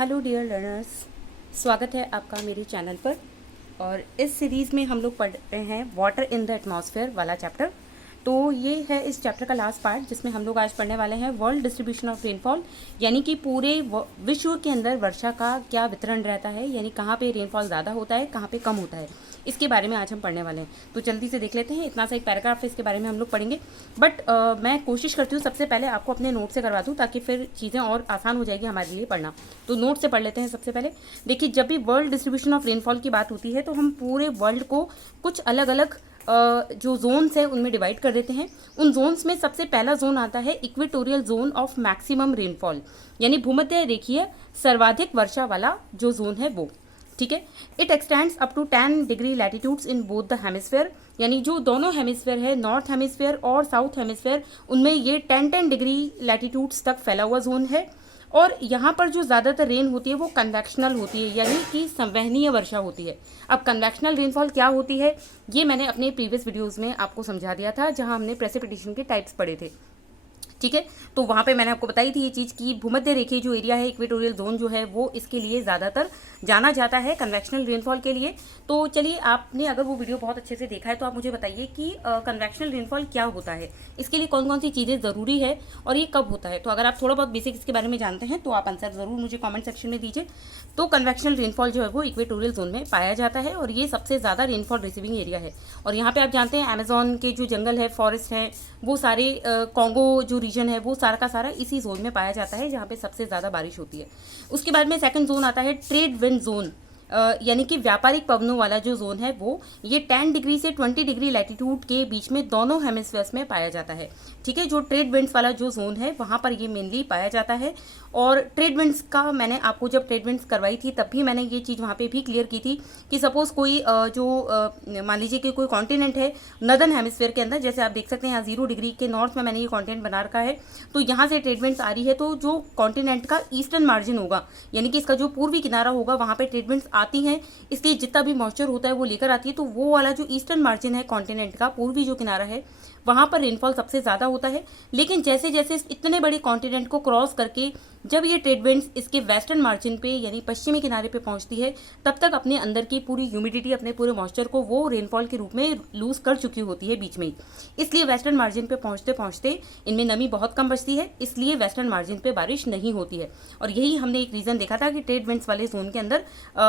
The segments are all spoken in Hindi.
हेलो डियर लर्नर्स, स्वागत है आपका मेरे चैनल पर। और इस सीरीज़ में हम लोग पढ़ रहे हैं वाटर इन द एटमॉस्फेयर वाला चैप्टर। तो ये है इस चैप्टर का लास्ट पार्ट, जिसमें हम लोग आज पढ़ने वाले हैं वर्ल्ड डिस्ट्रीब्यूशन ऑफ रेनफॉल, यानी कि पूरे विश्व के अंदर वर्षा का क्या वितरण रहता है, यानी कहाँ पे रेनफॉल ज़्यादा होता है, कहाँ पे कम होता है, इसके बारे में आज हम पढ़ने वाले हैं। तो जल्दी से देख लेते हैं, इतना सा एक पैराग्राफ है, इसके बारे में हम लोग पढ़ेंगे। बट मैं कोशिश करती हूँ सबसे पहले आपको अपने नोट से करवा दूँ, ताकि फिर चीज़ें और आसान हो जाएगी हमारे लिए पढ़ना। तो नोट से पढ़ लेते हैं सबसे पहले। देखिए, जब भी वर्ल्ड डिस्ट्रीब्यूशन ऑफ रेनफॉल की बात होती है तो हम पूरे वर्ल्ड को कुछ अलग अलग जो जोन्स है उनमें डिवाइड कर देते हैं। उन जोन्स में सबसे पहला जोन आता है equatorial zone of maximum rainfall, यानी भूमध्य रेखीय सर्वाधिक वर्षा वाला जो जोन है वो, ठीक है। It extends up to 10 degree latitudes in both the hemisphere, यानी जो दोनों हेमिस्फेयर है, नॉर्थ हेमिस्फेयर और साउथ हेमिस्फेयर, उनमें ये 10 डिग्री लैटिट्यूड्स तक फैला हुआ जोन है। और यहाँ पर जो ज़्यादातर रेन होती है वो कन्वेक्शनल होती है, यानी कि संवहनीय वर्षा होती है। अब कन्वेक्शनल रेनफॉल क्या होती है, ये मैंने अपने प्रीवियस वीडियोस में आपको समझा दिया था, जहाँ हमने प्रेसिपिटेशन के टाइप्स पढ़े थे, ठीक है। तो वहाँ पे मैंने आपको बताई थी ये चीज़ कि भूमध्य रेखीय जो एरिया है, इक्वेटोरियल जोन जो है, वो इसके लिए ज़्यादातर जाना जाता है कन्वेक्शनल रेनफॉल के लिए। तो चलिए, आपने अगर वो वीडियो बहुत अच्छे से देखा है तो आप मुझे बताइए कि कन्वेक्शनल रेनफॉल क्या होता है, इसके लिए कौन कौन सी चीज़ें ज़रूरी है और ये कब होता है। तो अगर आप थोड़ा बहुत बेसिक इसके बारे में जानते हैं तो आप आंसर ज़रूर मुझे कॉमेंट सेक्शन में दीजिए। तो कन्वेक्शनल रेनफॉल जो है वो इक्वेटोरियल जोन में पाया जाता है और ये सबसे ज़्यादा रेनफॉल रिसीविंग एरिया है। और यहाँ पे आप जानते हैं अमेजॉन के जो जंगल है, फॉरेस्ट हैं, वो सारे कॉन्गो जो रीजन है वो सारा का सारा इसी जोन में पाया जाता है, जहाँ पे सबसे ज़्यादा बारिश होती है। उसके बाद में सेकंड जोन आता है ट्रेड विंड जोन, यानी कि व्यापारिक पवनों वाला जो जोन है वो, ये 10 डिग्री से 20 डिग्री लैटिट्यूड के बीच में दोनों हेमिस्फीयर्स में पाया जाता है, ठीक है। जो ट्रेड विंड्स वाला जो जोन है वहाँ पर ये मेनली पाया जाता है। और ट्रेड विंड्स का मैंने आपको जब ट्रेड विंड्स करवाई थी तब भी मैंने ये चीज़ वहाँ पे भी क्लियर की थी कि सपोज़ कोई मान लीजिए कि कोई कॉन्टिनेंट है नदर्न हेमिस्फीयर के अंदर, जैसे आप देख सकते हैं यहाँ 0 डिग्री के नॉर्थ में मैंने ये कॉन्टिनेंट बना रखा है, तो यहाँ से ट्रेड विंड्स आ रही है, तो जो कॉन्टिनेंट का ईस्टर्न मार्जिन होगा, यानी कि इसका जो पूर्वी किनारा होगा, वहाँ पर ट्रेड विंड्स आती हैं, इसलिए जितना भी मॉइस्चर होता है वो लेकर आती है। तो वो वाला जो ईस्टर्न मार्जिन है कॉन्टिनेंट का, पूर्वी जो किनारा है, वहाँ पर रेनफॉल सबसे ज़्यादा होता है। लेकिन जैसे जैसे इतने बड़े कॉन्टिनेंट को क्रॉस करके जब ये ट्रेड विंड्स इसके वेस्टर्न मार्जिन पे यानी पश्चिमी किनारे पे पहुंचती है, तब तक अपने अंदर की पूरी ह्यूमिडिटी, अपने पूरे मॉइस्चर को वो रेनफॉल के रूप में लूज कर चुकी होती है बीच में ही। इसलिए वेस्टर्न मार्जिन पे पहुंचते पहुंचते इनमें नमी बहुत कम बचती है, इसलिए वेस्टर्न मार्जिन पे बारिश नहीं होती है। और यही हमने एक रीज़न देखा था कि ट्रेड विंड्स वाले जोन के अंदर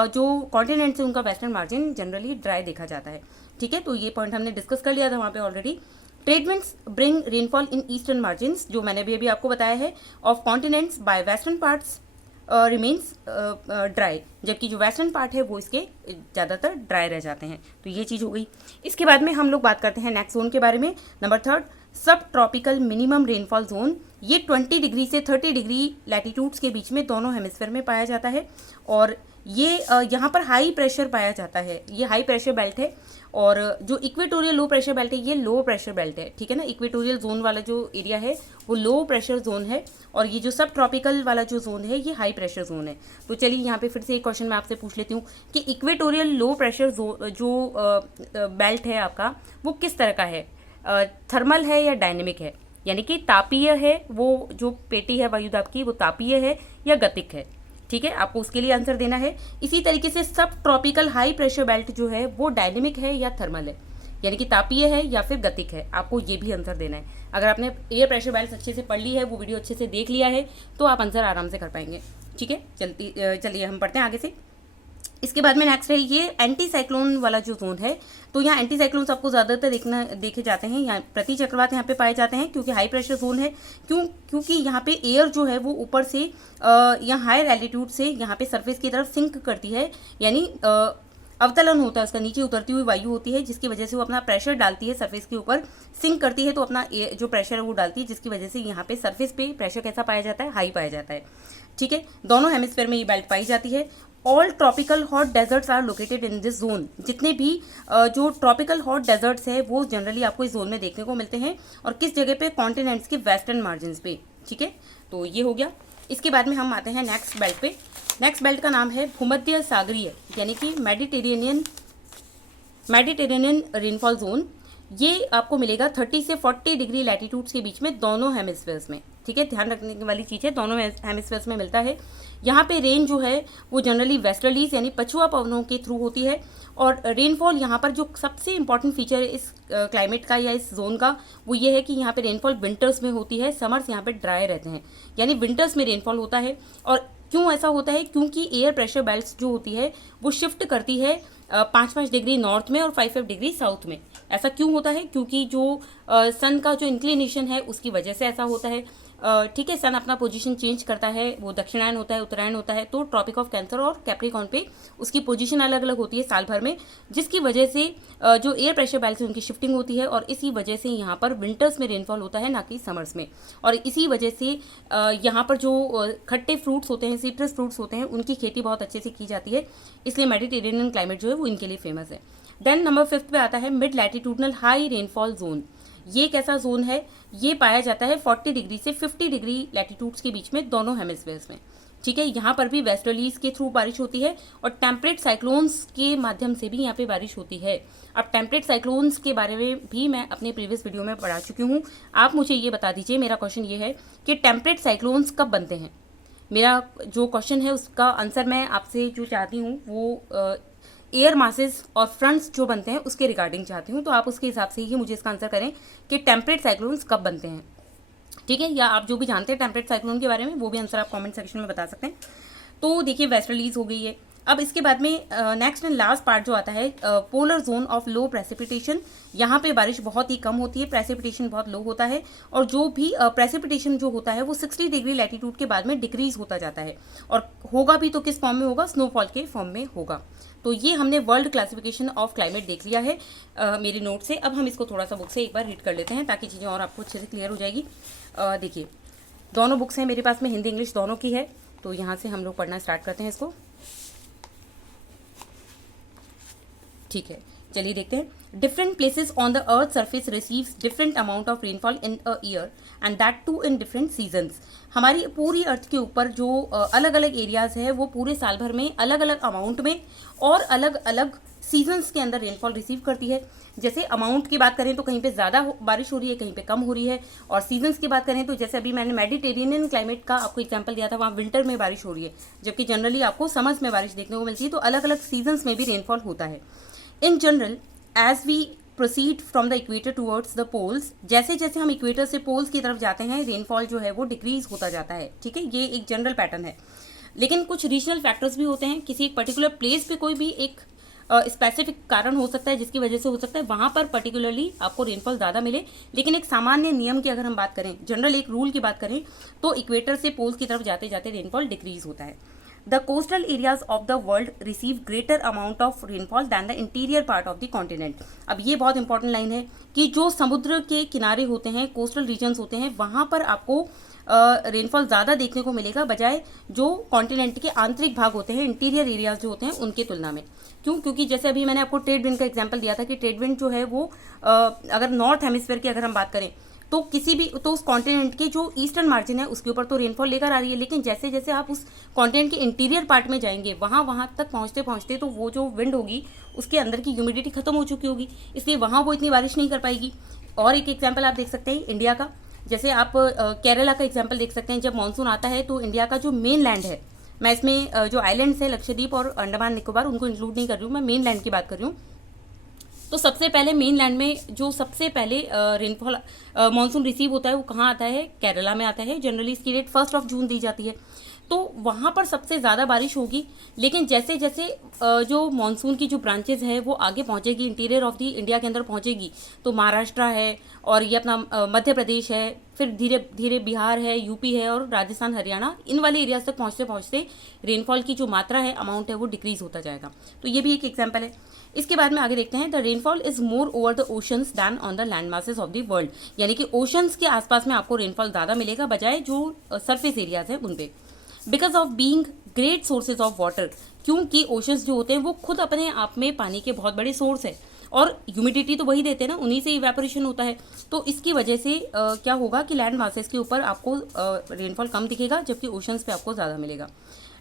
जो कॉन्टिनेंट से उनका वेस्टर्न मार्जिन जनरली ड्राई देखा जाता है, ठीक है। तो ये पॉइंट हमने डिस्कस कर लिया था वहाँ पे already. Trade winds bring rainfall in eastern margins, जो मैंने भी अभी आपको बताया है, of continents bye western parts remains dry, जबकि जो वेस्टर्न पार्ट है वो इसके ज़्यादातर ड्राई रह जाते हैं। तो ये चीज़ हो गई। इसके बाद में हम लोग बात करते हैं नेक्स्ट जोन के बारे में, नंबर 3, सब ट्रॉपिकल मिनिमम रेनफॉल जोन। ये 20 डिग्री से 30 डिग्री लैटिट्यूड्स के बीच में दोनों हेमिस्फीयर में पाया जाता है। और ये यहाँ पर हाई प्रेशर पाया जाता है, ये हाई प्रेशर बेल्ट है। और जो इक्वेटोरियल लो प्रेशर बेल्ट है ये लो प्रेशर बेल्ट है, ठीक है ना। इक्वेटोरियल जोन वाला जो एरिया है वो लो प्रेशर जोन है, और ये जो सब ट्रॉपिकल वाला जो जोन है ये हाई प्रेशर जोन है। तो चलिए यहाँ पे फिर से एक क्वेश्चन मैं आपसे पूछ लेती हूँ कि इक्वेटोरियल लो प्रेशर जो बेल्ट है आपका, वो किस तरह का है, थर्मल है या डायनेमिक है, यानी कि तापीय है, वो जो पेटी है वायुदाब की वो तापीय है या गतिक है, ठीक है। आपको उसके लिए आंसर देना है। इसी तरीके से सब ट्रॉपिकल हाई प्रेशर बेल्ट जो है वो डायनेमिक है या थर्मल है, यानी कि तापीय है या फिर गतिक है, आपको ये भी आंसर देना है। अगर आपने एयर प्रेशर बेल्ट अच्छे से पढ़ ली है, वो वीडियो अच्छे से देख लिया है, तो आप आंसर आराम से कर पाएंगे, ठीक है। चलिए हम पढ़ते हैं आगे से। इसके बाद में नेक्स्ट है ये एंटी साइक्लोन वाला जो जोन है। तो यहाँ एंटी साइक्लोन्स आपको ज़्यादातर देखे जाते हैं, यहाँ प्रति चक्रवात यहाँ पे पाए जाते हैं, क्योंकि हाई प्रेशर जोन है। क्योंकि यहाँ पे एयर जो है वो ऊपर से यहाँ हायर एल्टीट्यूड से यहाँ पे सरफेस की तरफ सिंक करती है, यानी अवतलन होता है उसका, नीचे उतरती हुई वायु होती है, जिसकी वजह से वो अपना प्रेशर डालती है सरफेस के ऊपर, सिंक करती है, तो अपना जो प्रेशर है वो डालती है, जिसकी वजह से यहाँ पे सरफेस पे प्रेशर कैसा पाया जाता है, हाई पाया जाता है, ठीक है। दोनों हेमिस्फीयर में ये बेल्ट पाई जाती है। All tropical hot deserts are located in this zone. जितने भी जो ट्रॉपिकल हॉट डेजर्ट्स है वो जनरली आपको इस जोन में देखने को मिलते हैं, और किस जगह पे, कॉन्टिनेंट्स के वेस्टर्न मार्जिन पे, ठीक है। तो ये हो गया। इसके बाद में हम आते हैं नेक्स्ट बेल्ट पे। नेक्स्ट बेल्ट का नाम है भूमध्य सागरीय, यानी कि मेडिटेरेनियन रेनफॉल जोन। ये आपको मिलेगा 30 से 40 डिग्री लैटिट्यूड्स के बीच में दोनों हेमिस्फीयर्स में, ठीक है। ध्यान रखने वाली चीज़ है, दोनों हेमिस्फीयर्स में मिलता है। यहाँ पे रेन जो है वो जनरली वेस्टर्लीज यानी पछुआ पवनों के थ्रू होती है। और रेनफॉल यहाँ पर जो सबसे इंपॉर्टेंट फीचर है इस क्लाइमेट का या इस जोन का, वो ये है कि यहाँ पे रेनफॉल विंटर्स में होती है, समर्स यहाँ पे ड्राई रहते हैं, यानी विंटर्स में रेनफॉल होता है। और क्यों ऐसा होता है? क्योंकि एयर प्रेशर बेल्ट जो होती है वो शिफ्ट करती है 5-5 डिग्री नॉर्थ में और 5-5 डिग्री साउथ में। ऐसा क्यों होता है? क्योंकि जो सन का जो इंक्लिनेशन है उसकी वजह से ऐसा होता है। ठीक है, सन अपना पोजीशन चेंज करता है, वो दक्षिणायन होता है, उत्तरायण होता है, तो ट्रॉपिक ऑफ कैंसर और कैप्रिकॉर्न पे उसकी पोजीशन अलग अलग होती है साल भर में, जिसकी वजह से जो एयर प्रेशर बेल्ट है उनकी शिफ्टिंग होती है और इसी वजह से यहाँ पर विंटर्स में रेनफॉल होता है, ना कि समर्स में। और इसी वजह से यहाँ पर जो खट्टे फ्रूट्स होते हैं, सिट्रस फ्रूट्स होते हैं, उनकी खेती बहुत अच्छे से की जाती है, इसलिए मेडिटेरेनियन क्लाइमेट जो है वो इनके लिए फेमस है। देन नंबर 5 पे आता है mid latitudinal high rainfall zone. ये कैसा जोन है? ये पाया जाता है 40 डिग्री से 50 डिग्री लैटिट्यूड्स के बीच में, दोनों हेमिस्फीयर्स में। ठीक है, यहाँ पर भी वेस्टर्लीज के थ्रू बारिश होती है और टेम्परेट साइक्लोन्स के माध्यम से भी यहाँ पे बारिश होती है। अब टेम्परेट साइक्लोन्स के बारे में भी मैं अपने प्रीवियस वीडियो में पढ़ा चुकी हूँ। आप मुझे ये बता दीजिए, मेरा क्वेश्चन ये है कि टेम्परेट साइक्लोन्स कब बनते हैं? मेरा जो क्वेश्चन है उसका आंसर मैं आपसे जो चाहती हूँ वो एयर मासेस और फ्रंट्स जो बनते हैं उसके रिगार्डिंग चाहती हूँ, तो आप उसके हिसाब से ही मुझे इसका आंसर करें कि टेम्परेट साइक्लोन्स कब बनते हैं। ठीक है, या आप जो भी जानते हैं टेम्परेट साइक्लोन के बारे में वो भी आंसर आप कमेंट सेक्शन में बता सकते हैं। तो देखिए वेस्टर्लीज हो गई है। अब इसके बाद में नेक्स्ट एंड लास्ट पार्ट जो आता है polar zone of low precipitation. यहाँ पे बारिश बहुत ही कम होती है, प्रेसिपिटेशन बहुत लो होता है और जो भी प्रेसिपिटेशन जो होता है वो 60 डिग्री लैटिट्यूड के बाद में डिक्रीज होता जाता है और होगा भी तो किस फॉर्म में होगा? स्नोफॉल के फॉर्म में होगा। तो ये हमने वर्ल्ड क्लासिफिकेशन ऑफ क्लाइमेट देख लिया है मेरी नोट से। अब हम इसको थोड़ा सा बुक से एक बार रीड कर लेते हैं ताकि चीज़ें और आपको अच्छे से क्लियर हो जाएगी। देखिए दोनों बुक्स हैं मेरे पास में, हिंदी इंग्लिश दोनों की है, तो यहाँ से हम लोग पढ़ना स्टार्ट करते हैं इसको। ठीक है, चलिए देखते हैं। Different places on the earth surface receives different amount of rainfall in a year and that too in different seasons. हमारी पूरी अर्थ के ऊपर जो अलग अलग एरियाज है वो पूरे साल भर में अलग अलग अमाउंट में और अलग अलग सीजन्स के अंदर रेनफॉल रिसीव करती है। जैसे अमाउंट की बात करें तो कहीं पे ज़्यादा बारिश हो रही है, कहीं पे कम हो रही है, और सीजन्स की बात करें तो जैसे अभी मैंने मेडिटेरेनियन क्लाइमेट का आपको एग्जांपल दिया था, वहाँ विंटर में बारिश हो रही है, जबकि जनरली आपको समर्स में बारिश देखने को मिलती है। तो अलग अलग सीजन्स में भी रेनफॉल होता है। In general as we proceed from the equator towards the poles, जैसे जैसे हम इक्वेटर से पोल्स की तरफ जाते हैं रेनफॉल जो है वो डिक्रीज होता जाता है। ठीक है, ये एक जनरल पैटर्न है, लेकिन कुछ रीजनल फैक्टर्स भी होते हैं। किसी एक पर्टिकुलर प्लेस पे कोई भी एक स्पेसिफिक कारण हो सकता है जिसकी वजह से हो सकता है वहाँ पर पर्टिकुलरली आपको रेनफॉल ज़्यादा मिले, लेकिन एक सामान्य नियम की अगर हम बात करें, जनरल एक रूल की बात करें, तो इक्वेटर से पोल्स की तरफ जाते जाते रेनफॉल डिक्रीज होता है। The coastal areas of the world receive greater amount of rainfall than the interior part of the continent। अब ये बहुत इंपॉर्टेंट लाइन है कि जो समुद्र के किनारे होते हैं, कोस्टल रीजन्स होते हैं, वहाँ पर आपको रेनफॉल ज़्यादा देखने को मिलेगा बजाय जो कॉन्टिनेंट के आंतरिक भाग होते हैं, इंटीरियर एरियाज जो होते हैं उनके तुलना में। क्यों? क्योंकि जैसे अभी मैंने आपको ट्रेड विंड का एग्जाम्पल दिया था कि ट्रेड विंड जो है वो अगर नॉर्थ हेमिस्फीयर की अगर हम बात करें तो किसी भी तो उस कॉन्टिनेंट के जो ईस्टर्न मार्जिन है उसके ऊपर तो रेनफॉल लेकर आ रही है, लेकिन जैसे जैसे आप उस कॉन्टिनेंट के इंटीरियर पार्ट में जाएंगे वहाँ तक पहुँचते पहुँचते तो वो जो विंड होगी उसके अंदर की ह्यूमिडिटी खत्म हो चुकी होगी, इसलिए वहाँ वो इतनी बारिश नहीं कर पाएगी। और एक एग्जाम्पल आप देख सकते हैं इंडिया का, जैसे आप केरला का एग्जाम्पल देख सकते हैं। जब मानसून आता है तो इंडिया का जो मेन लैंड है, मैं इसमें जो आइलैंड्स है लक्षद्वीप और अंडमान निकोबार उनको इंक्लूड नहीं कर रही हूँ, मैं मेन लैंड की बात कर रही हूँ। तो सबसे पहले मेन लैंड में जो सबसे पहले रेनफॉल मानसून रिसीव होता है वो कहाँ आता है? केरला में आता है। जनरली इसकी डेट 1 जून दी जाती है, तो वहाँ पर सबसे ज़्यादा बारिश होगी। लेकिन जैसे जैसे जो मानसून की जो ब्रांचेज है वो आगे पहुँचेगी, इंटीरियर ऑफ दी इंडिया के अंदर पहुँचेगी, तो महाराष्ट्र है और ये अपना मध्य प्रदेश है, फिर धीरे धीरे बिहार है, यूपी है और राजस्थान हरियाणा, इन वाले एरियाज तक पहुँचते पहुँचते रेनफॉल की जो मात्रा है, अमाउंट है, वो डिक्रीज होता जाएगा। तो ये भी एक एग्जाम्पल है। इसके बाद में आगे देखते हैं, the rainfall is more over the oceans than on the land masses of the world, यानी कि ओशंस के आसपास में आपको रेनफॉल ज़्यादा मिलेगा बजाय जो सरफेस एरियाज हैं उन पे। Because of being great sources of water, क्योंकि ओशंस जो होते हैं वो खुद अपने आप में पानी के बहुत बड़े सोर्स है और ह्यूमिडिटी तो वही देते हैं ना, उन्हीं से इवेपोरेशन होता है। तो इसकी वजह से क्या होगा कि लैंड मासेस के ऊपर आपको रेनफॉल कम दिखेगा जबकि ओशंस पे आपको ज़्यादा मिलेगा।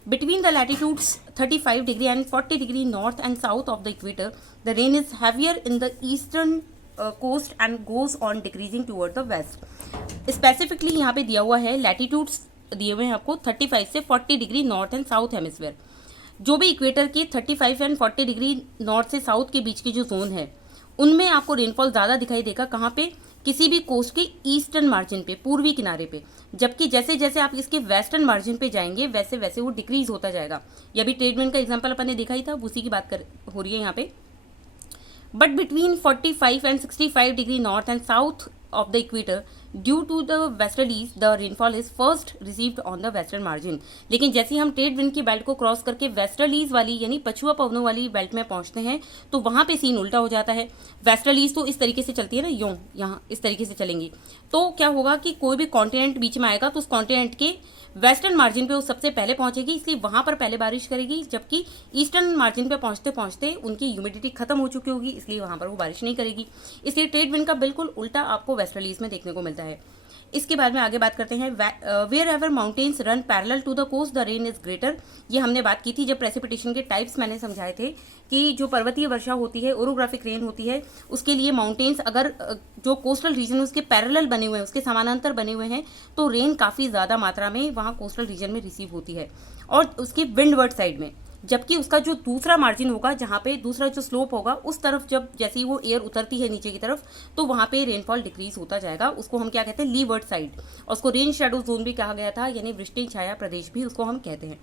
Between the latitudes 35 degree and 40 degree north and south of the equator, the rain is heavier in the eastern coast and goes on decreasing toward the west. Specifically यहाँ पे दिया हुआ है latitudes दिए हुए हैं आपको 35 से 40 degree north and south hemisphere. जो भी इक्वेटर के 35 एंड 40 डिग्री नॉर्थ से साउथ के बीच की जो जोन है उनमें आपको रेनफॉल ज़्यादा दिखाई देगा। कहाँ पे? किसी भी कोस्ट के ईस्टर्न मार्जिन पे, पूर्वी किनारे पे। जबकि जैसे जैसे आप इसके वेस्टर्न मार्जिन पे जाएंगे वैसे वैसे वो डिक्रीज होता जाएगा। ये भी ट्रेड विंड का एग्जांपल अपन ने देखा ही था, उसी की बात हो रही है यहाँ पे। But between 45 and 65 degree north and south of the equator due to the westerlies the rainfall is first received on the western margin। लेकिन जैसे हम ट्रेड विंड की बेल्ट को क्रॉस करके वेस्टर्लीज वाली यानी पछुआ पवनों वाली बेल्ट में पहुंचते हैं तो वहां पे सीन उल्टा हो जाता है। वेस्टर्लीज तो इस तरीके से चलती है ना, यूं यहाँ इस तरीके से चलेंगी, तो क्या होगा कि कोई भी कॉन्टिनेंट बीच में आएगा तो उस कॉन्टिनेंट के वेस्टर्न मार्जिन पे वो सबसे पहले पहुंचेगी, इसलिए वहां पर पहले बारिश करेगी। जबकि ईस्टर्न मार्जिन पे पहुंचते पहुंचते उनकी ह्यूमिडिटी खत्म हो चुकी होगी, इसलिए वहां पर वो बारिश नहीं करेगी। इसलिए ट्रेड विंड का बिल्कुल उल्टा आपको वेस्टर्लीज में देखने को मिलता है। इसके बाद में आगे बात करते हैं wherever mountains run parallel to the coast the rain is greater. ये हमने बात की थी जब प्रेसिपिटेशन के टाइप्स मैंने समझाए थे कि जो पर्वतीय वर्षा होती है, ओरोग्राफिक रेन होती है, उसके लिए माउंटेन्स अगर जो कोस्टल रीजन है उसके पैरेलल बने हुए हैं, उसके समानांतर बने हुए हैं, तो रेन काफ़ी ज़्यादा मात्रा में वहाँ कोस्टल रीजन में रिसीव होती है और उसकी विंडवर्ड साइड में। जबकि उसका जो दूसरा मार्जिन होगा, जहाँ पे दूसरा जो स्लोप होगा उस तरफ जब जैसे ही वो एयर उतरती है नीचे की तरफ तो वहाँ पे रेनफॉल डिक्रीज होता जाएगा। उसको हम क्या कहते हैं? लीवर्ड साइड, और उसको रेन शेडो जोन भी कहा गया था, यानी वृष्टि छाया प्रदेश भी उसको हम कहते हैं।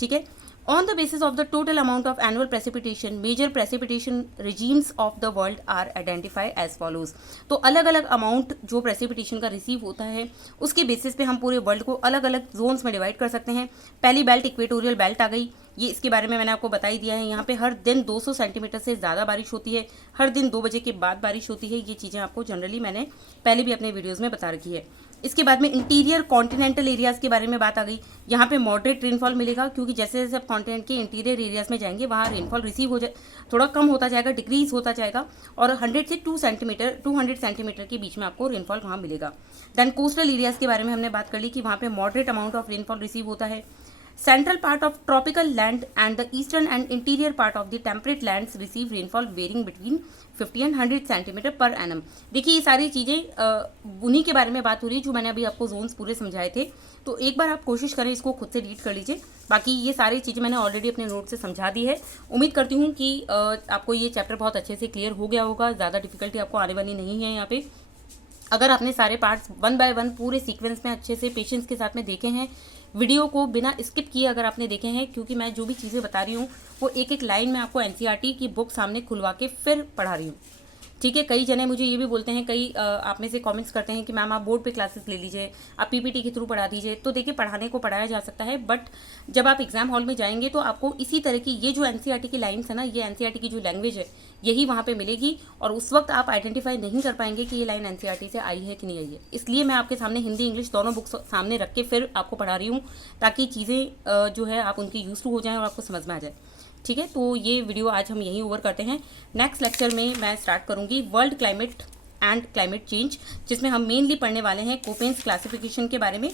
ठीक है। On the basis of the total amount of annual precipitation, major precipitation regimes of the world are identified as follows। तो अलग अलग अमाउंट जो प्रेसिपिटेशन का रिसीव होता है उसके बेसिस पे हम पूरे वर्ल्ड को अलग अलग जोन्स में डिवाइड कर सकते हैं। पहली बेल्ट इक्वेटोरियल बेल्ट आ गई, ये इसके बारे में मैंने आपको बता ही दिया है। यहाँ पे हर दिन 200 सेंटीमीटर से ज़्यादा बारिश होती है, हर दिन 2 बजे के बाद बारिश होती है। ये चीज़ें आपको जनरली मैंने पहले भी अपने वीडियोज़ में बता रखी है। इसके बाद में इंटीरियर कॉन्टिनेंटल एरियाज़ के बारे में बात आ गई। यहाँ पे मॉडरेट रेनफॉल मिलेगा क्योंकि जैसे जैसे आप कॉन्टिनेंट के इंटीरियर एरियाज़ में जाएंगे वहाँ रेनफॉल रिसीव हो जाए थोड़ा कम होता जाएगा, डिक्रीज होता जाएगा, और 100 से 200 सेंटीमीटर के बीच में आपको रेनफॉल वहाँ मिलेगा। देन कोस्टल एरियाज़ के बारे में हमने बात कर ली कि वहाँ पे moderate amount of rainfall receive होता है। Central part of tropical land and the eastern and interior part of the temperate lands receive rainfall varying between 50 and 100 centimetre per annum. देखिए ये सारी चीज़ें उन्हीं के बारे में बात हो रही है जो मैंने अभी आपको जोन्स पूरे समझाए थे। तो एक बार आप कोशिश करें इसको खुद से रीड कर लीजिए। बाकी ये सारी चीज़ें मैंने ऑलरेडी अपने नोट से समझा दी है। उम्मीद करती हूँ कि आपको ये चैप्टर बहुत अच्छे से क्लियर हो गया होगा, ज़्यादा डिफिकल्टी आपको आने वाली नहीं है यहाँ पे। अगर आपने सारे पार्ट्स 1 बाय 1 पूरे सीक्वेंस में अच्छे से पेशेंस के साथ में देखे हैं, वीडियो को बिना स्किप किए अगर आपने देखे हैं, क्योंकि मैं जो भी चीज़ें बता रही हूँ वो एक एक लाइन में आपको एनसीईआरटी की बुक सामने खुलवा के फिर पढ़ा रही हूँ। ठीक है। कई जने मुझे ये भी बोलते हैं, कई आप में से कमेंट्स करते हैं कि मैम आप बोर्ड पे क्लासेस ले लीजिए, आप पीपीटी के थ्रू पढ़ा दीजिए। तो देखिए पढ़ाने को पढ़ाया जा सकता है, बट जब आप एग्जाम हॉल में जाएंगे तो आपको इसी तरह की ये जो एनसीईआरटी की लाइन्स है ना, ये एनसीईआरटी की जो लैंग्वेज है यही वहाँ पे मिलेगी, और उस वक्त आप आइडेंटिफाई नहीं कर पाएंगे कि ये लाइन एनसीईआरटी से आई है कि नहीं आई है। इसलिए मैं आपके सामने हिंदी इंग्लिश दोनों बुक्स सामने रख के फिर आपको पढ़ा रही हूँ, ताकि चीज़ें जो है आप उनकी यूज टू हो जाएँ और आपको समझ में आ जाए। ठीक है। तो ये वीडियो आज हम यहीं ओवर करते हैं। नेक्स्ट लेक्चर में मैं स्टार्ट करूंगी world climate and climate change, जिसमें हम मेनली पढ़ने वाले हैं कोपेन्स क्लासिफिकेशन के बारे में।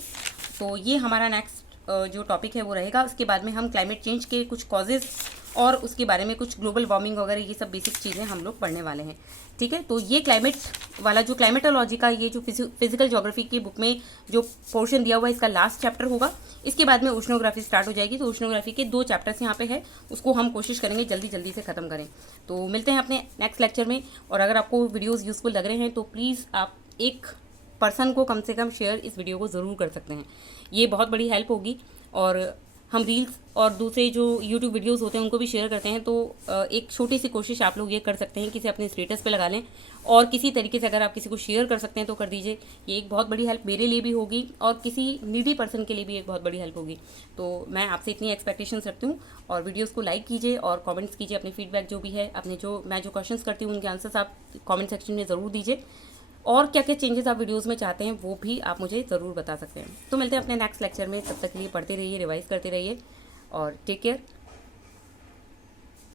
तो ये हमारा नेक्स्ट जो टॉपिक है वो रहेगा। उसके बाद में हम क्लाइमेट चेंज के कुछ कॉजेज़ और उसके बारे में कुछ ग्लोबल वार्मिंग वगैरह ये सब बेसिक चीज़ें हम लोग पढ़ने वाले हैं। ठीक है। तो ये क्लाइमेट वाला जो क्लाइमेटोलॉजी का ये जो फिजिकल ज्योग्राफी की बुक में जो पोर्शन दिया हुआ है इसका लास्ट चैप्टर होगा। इसके बाद में ओशनोग्राफी स्टार्ट हो जाएगी। तो ओशनोग्राफी के 2 चैप्टर्स यहाँ पे है, उसको हम कोशिश करेंगे जल्दी जल्दी से ख़त्म करें। तो मिलते हैं अपने नेक्स्ट लेक्चर में। और अगर आपको वीडियोज़ यूज़फुल लग रहे हैं तो प्लीज़ आप एक पर्सन को कम से कम शेयर इस वीडियो को ज़रूर कर सकते हैं, ये बहुत बड़ी हेल्प होगी। और हम रील्स और दूसरे जो यूट्यूब वीडियोस होते हैं उनको भी शेयर करते हैं, तो एक छोटी सी कोशिश आप लोग ये कर सकते हैं कि इसे अपने स्टेटस पे लगा लें, और किसी तरीके से अगर आप किसी को शेयर कर सकते हैं तो कर दीजिए। ये एक बहुत बड़ी हेल्प मेरे लिए भी होगी और किसी नीडी पर्सन के लिए भी एक बहुत बड़ी हेल्प होगी। तो मैं आपसे इतनी एक्सपेक्टेशंस रखती हूँ। और वीडियोज़ को लाइक कीजिए और कॉमेंट्स कीजिए, अपने फीडबैक जो भी है, अपने जो मैं जो क्वेश्चंस करती हूँ उनके आंसर्स आप कॉमेंट सेक्शन में ज़रूर दीजिए। और क्या क्या चेंजेस आप वीडियोस में चाहते हैं वो भी आप मुझे ज़रूर बता सकते हैं। तो मिलते हैं अपने नेक्स्ट लेक्चर में, तब तक के लिए पढ़ते रहिए, रिवाइज करते रहिए और टेक केयर।